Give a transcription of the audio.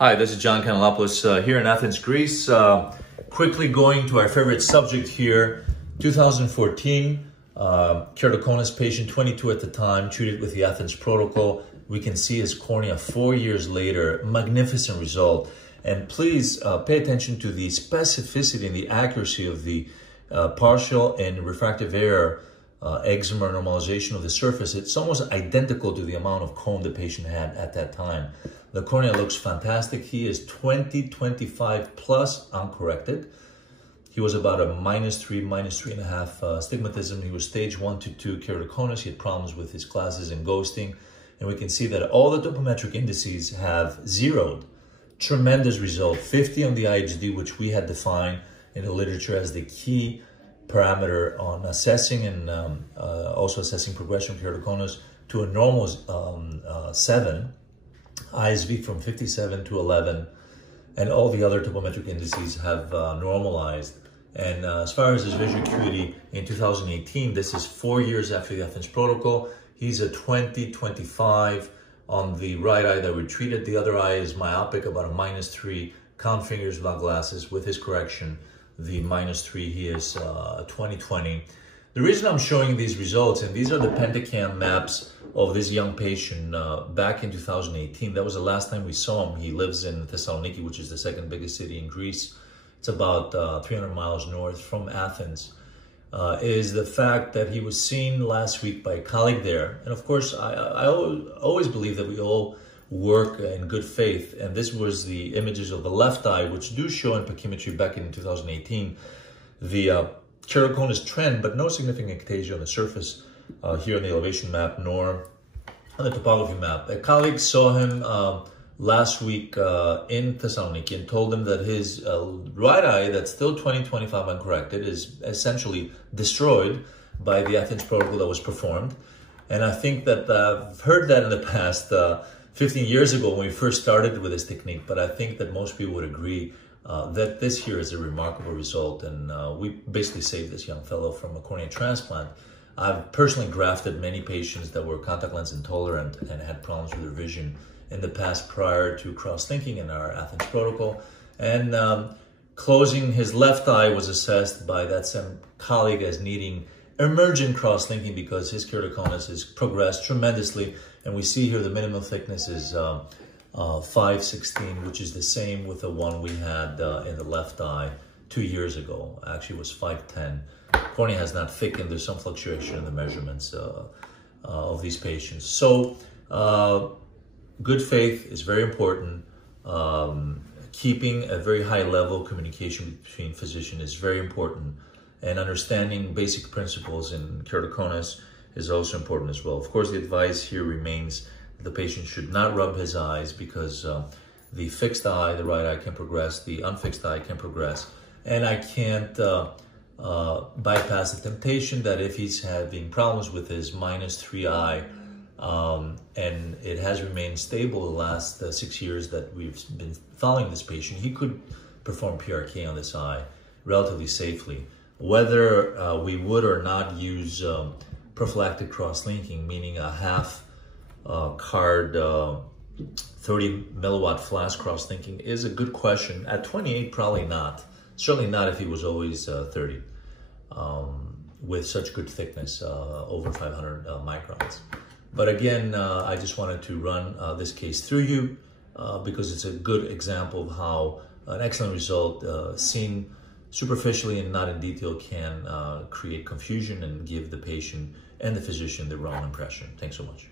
Hi, this is John Kanellopoulos here in Athens, Greece. Quickly going to our favorite subject here, 2014, keratoconus patient, 22 at the time, treated with the Athens protocol. We can see his cornea 4 years later, magnificent result. And please pay attention to the specificity and the accuracy of the partial and refractive error eczema normalization of the surface. It's almost identical to the amount of cone the patient had at that time. The cornea looks fantastic. He is 20/25 plus uncorrected. He was about a -3, -3.5 astigmatism. He was stage 1 to 2 keratoconus. He had problems with his glasses and ghosting. And we can see that all the topometric indices have zeroed. Tremendous result. 50 on the IHD, which we had defined in the literature as the key parameter on assessing and also assessing progression of keratoconus, to a normal 7. ISV from 57 to 11, and all the other topometric indices have normalized. And as far as his visual acuity in 2018, this is 4 years after the Athens protocol. He's a 20/25 on the right eye that we treated. The other eye is myopic, about a -3. Count fingers without glasses. With his correction, the -3, he is 20/20. The reason I'm showing these results, and these are the Pentacam maps of this young patient back in 2018. That was the last time we saw him. He lives in Thessaloniki, which is the second biggest city in Greece. It's about 300 miles north from Athens. Is the fact that he was seen last week by a colleague there. And of course, I always believe that we all work in good faith. And this was the images of the left eye, which do show in pachymetry back in 2018. The keratoconus trend, but no significant ectasia on the surface here on the elevation map, nor on the topography map. A colleague saw him last week in Thessaloniki and told him that his right eye, that's still 20/25 uncorrected, is essentially destroyed by the Athens protocol that was performed. And I think that I've heard that in the past 15 years ago when we first started with this technique, but I think that most people would agree that this here is a remarkable result, and we basically saved this young fellow from a cornea transplant. I've personally grafted many patients that were contact lens intolerant and had problems with their vision in the past prior to cross-linking in our Athens protocol. And closing his left eye was assessed by that same colleague as needing emergent cross-linking because his keratoconus has progressed tremendously. And we see here the minimum thickness is 5/16, which is the same with the one we had in the left eye 2 years ago. Actually, it was 5/10. Cornea has not thickened. There's some fluctuation in the measurements of these patients. So good faith is very important. Keeping a very high level of communication between physicians is very important. And understanding basic principles in keratoconus is also important as well. Of course, the advice here remains the patient should not rub his eyes because the fixed eye, the right eye, can progress, the unfixed eye can progress. And I can't bypass the temptation that if he's having problems with his -3 eye, and it has remained stable the last 6 years that we've been following this patient, he could perform PRK on this eye relatively safely. Whether we would or not use prophylactic cross-linking, meaning a half card 30 milliwatt flash cross-linking, is a good question. At 28, probably not. Certainly not if he was always 30 with such good thickness, over 500 microns. But again, I just wanted to run this case through you because it's a good example of how an excellent result seen superficially and not in detail can create confusion and give the patient and the physician the wrong impression. Thanks so much.